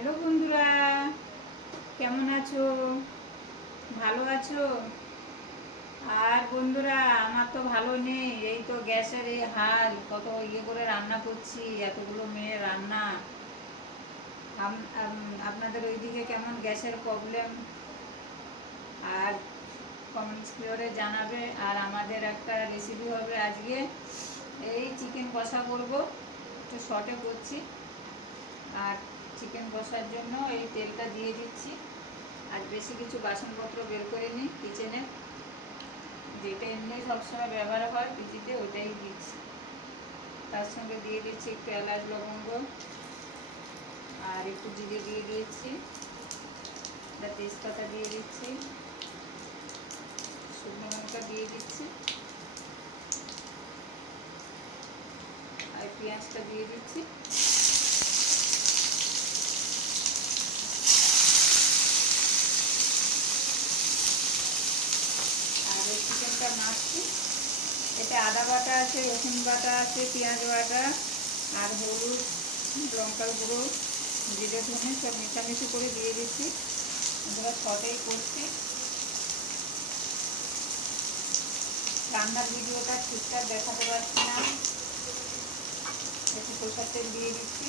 Hello বন্ধুরা, কেমন আছো? ভালো আছো? আর বন্ধুরা, আমার তো ভালো নেই। এই তো গ্যাসের এই হাল, কত করে রান্না করছি, এতগুলো মেয়ের রান্না। আপনাদের ওইদিকে কেমন গ্যাসের প্রবলেম? আর কমেন্টস করে জানাবে। আর আমাদের একটা রেসিপি হবে আজকে, এই চিকেন কষা করব, একটু শর্টে করছি। আর চিকেন কষার জন্য এই তেলটা দিয়ে দিচ্ছি। আর বেশি কিছু বাসনপত্র বের করে নিই কিচেনে, যেটা এমনি সবসময় ব্যবহার হয় পিজিতে, ওটাই দিচ্ছি। তার সঙ্গে দিয়ে দিচ্ছি একটু এলাচ লবঙ্গ, আর একটু জিরে দিয়ে দিয়েছি, তেজপাতা দিয়ে দিচ্ছি, শুকনো লঙ্কা দিয়ে দিচ্ছি, আর পেঁয়াজটা দিয়ে দিচ্ছি। আর এই চিকেনটা মাখছি। এতে আদা বাটা আছে, রসুন বাটা আছে, পেঁয়াজ বাটা, আর হলুদ, লঙ্কার গুঁড়ো, জিরে ধনে সব মিশামিশি করে দিয়ে দিচ্ছি। এগুলো শর্টেই করছি। রান্নার ভিডিওটা ঠিকঠাক দেখাতে পারছি না, একটু সরষের তেল দিয়ে দিচ্ছি।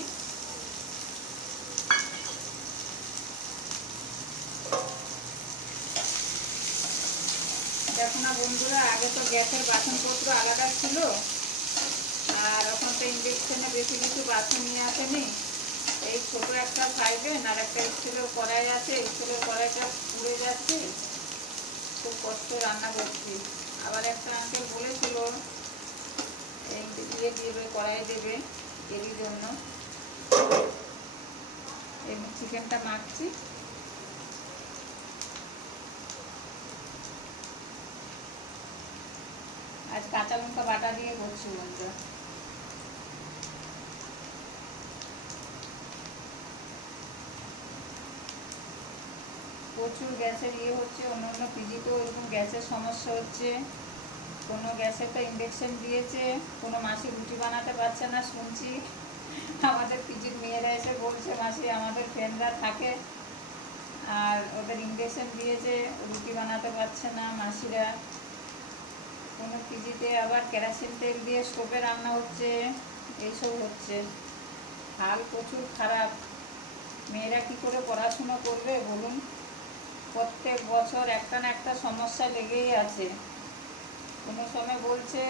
দেখো না বন্ধুরা, আগে তো গ্যাসের বাসনপত্র আলাদা ছিল, আর এখন তো ইন্ডাকশনে বেশি কিছু বাসন নিয়ে আসেনি। এই ছোটো একটা ফ্রাইপ্যান আর একটা স্টিলের কড়াই আছে, স্টিলের কড়াইটা পুড়ে যাচ্ছে, খুব কষ্ট রান্না করছি। আবার একটা আঙ্কেল বলেছিল এই দিয়ে দেবে, কড়াই দেবে এরই জন্য। এমনি চিকেনটা মাখছি। আজ কাঁচা লঙ্কা বাটা দিয়ে করছি বন্ধুরা। প্রচুর গ্যাসের হচ্ছে, অন্য অন্য পিজিতেও এরকম গ্যাসের সমস্যা হচ্ছে। কোনো গ্যাসে তো ইন্ডাকশন দিয়েছে, কোনো মাসি রুটি বানাতে পারছে না শুনছি। আমাদের পিজির মেয়েরা এসে বলছে, মাসি আমাদের ফ্রেন্ডরা থাকে আর ওদের ইন্ডাকশন দিয়েছে, রুটি বানাতে পারছে না মাসিরা। কোনো পিজিতে আবার কেরোসিন তেল দিয়ে স্টোভে রান্না হচ্ছে, এইসব হচ্ছে। হাল প্রচুর খারাপ। মেয়েরা কি করে পড়াশুনো করবে বলুন? প্রত্যেক বছর একটা না একটা সমস্যা লেগেই আছে। কোনো সময় বলছে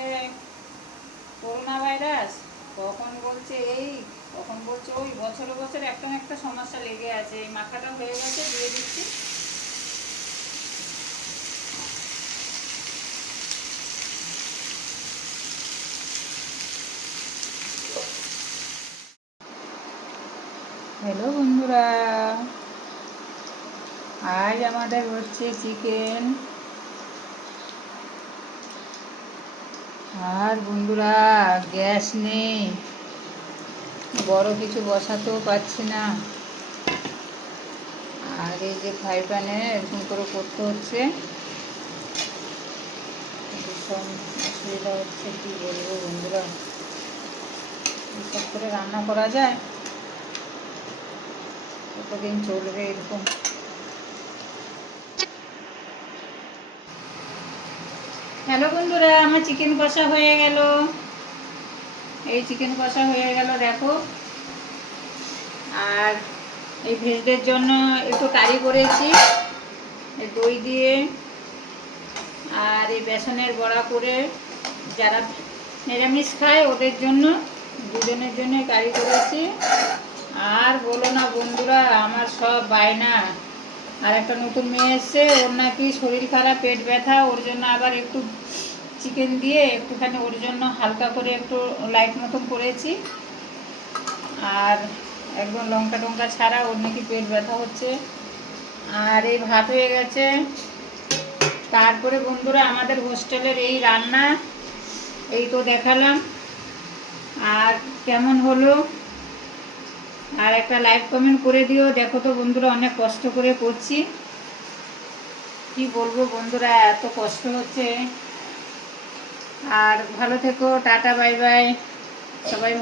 করোনা ভাইরাস, কখন বলছে এই, কখন বলছে ওই, বছরে বছরে একটা না একটা সমস্যা লেগে আছে। এই মাখাটা হয়ে গেছে, দিয়ে দিচ্ছি। হ্যালো বন্ধুরা, আজ আমাদের হচ্ছে চিকেন। আর বন্ধুরা, গ্যাস নেই, বড় কিছু বসাতেও পারছি না। আর এই যে ফ্রাই প্যানে এরকম করে করতে হচ্ছে, ভীষণ অসুবিধা হচ্ছে, কি বলবো বন্ধুরা। এসব করে রান্না করা যায়? কতদিন চলবে এরকম? হ্যালো বন্ধুরা, আমার চিকেন কষা হয়ে গেল। এই চিকেন কষা হয়ে গেল দেখো। আর এই ভেজদের জন্য একটু কারি করেছি দই দিয়ে, আর এই বেসনের বড়া করে, যারা নিরামিষ খায় ওদের জন্য, দুজনের জন্য কারি করেছি। আর বলো না বন্ধুরা, আমার সব বায়না। আর একটা নতুন মেয়ে এসছে, ওর নাকি শরীর খারাপ, পেট ব্যথা, ওর জন্য আবার একটু চিকেন দিয়ে একটুখানি ওর জন্য হালকা করে একটু লাইট মতন করেছি। আর একদম লঙ্কা টঙ্কা ছাড়া, ওর নাকি পেট ব্যথা হচ্ছে। আর এই ভাত হয়ে গেছে। তারপরে বন্ধুরা, আমাদের হোস্টেলের এই রান্না, এই তো দেখালাম। আর কেমন হলো, আর একটা লাইক কমেন্ট করে দিও। দেখো তো বন্ধুরা, অনেক কষ্ট করে করছি, কি বলবো বন্ধুরা, এত কষ্ট হচ্ছে। আর ভালো থেকো, টাটা বাই বাই সবাই।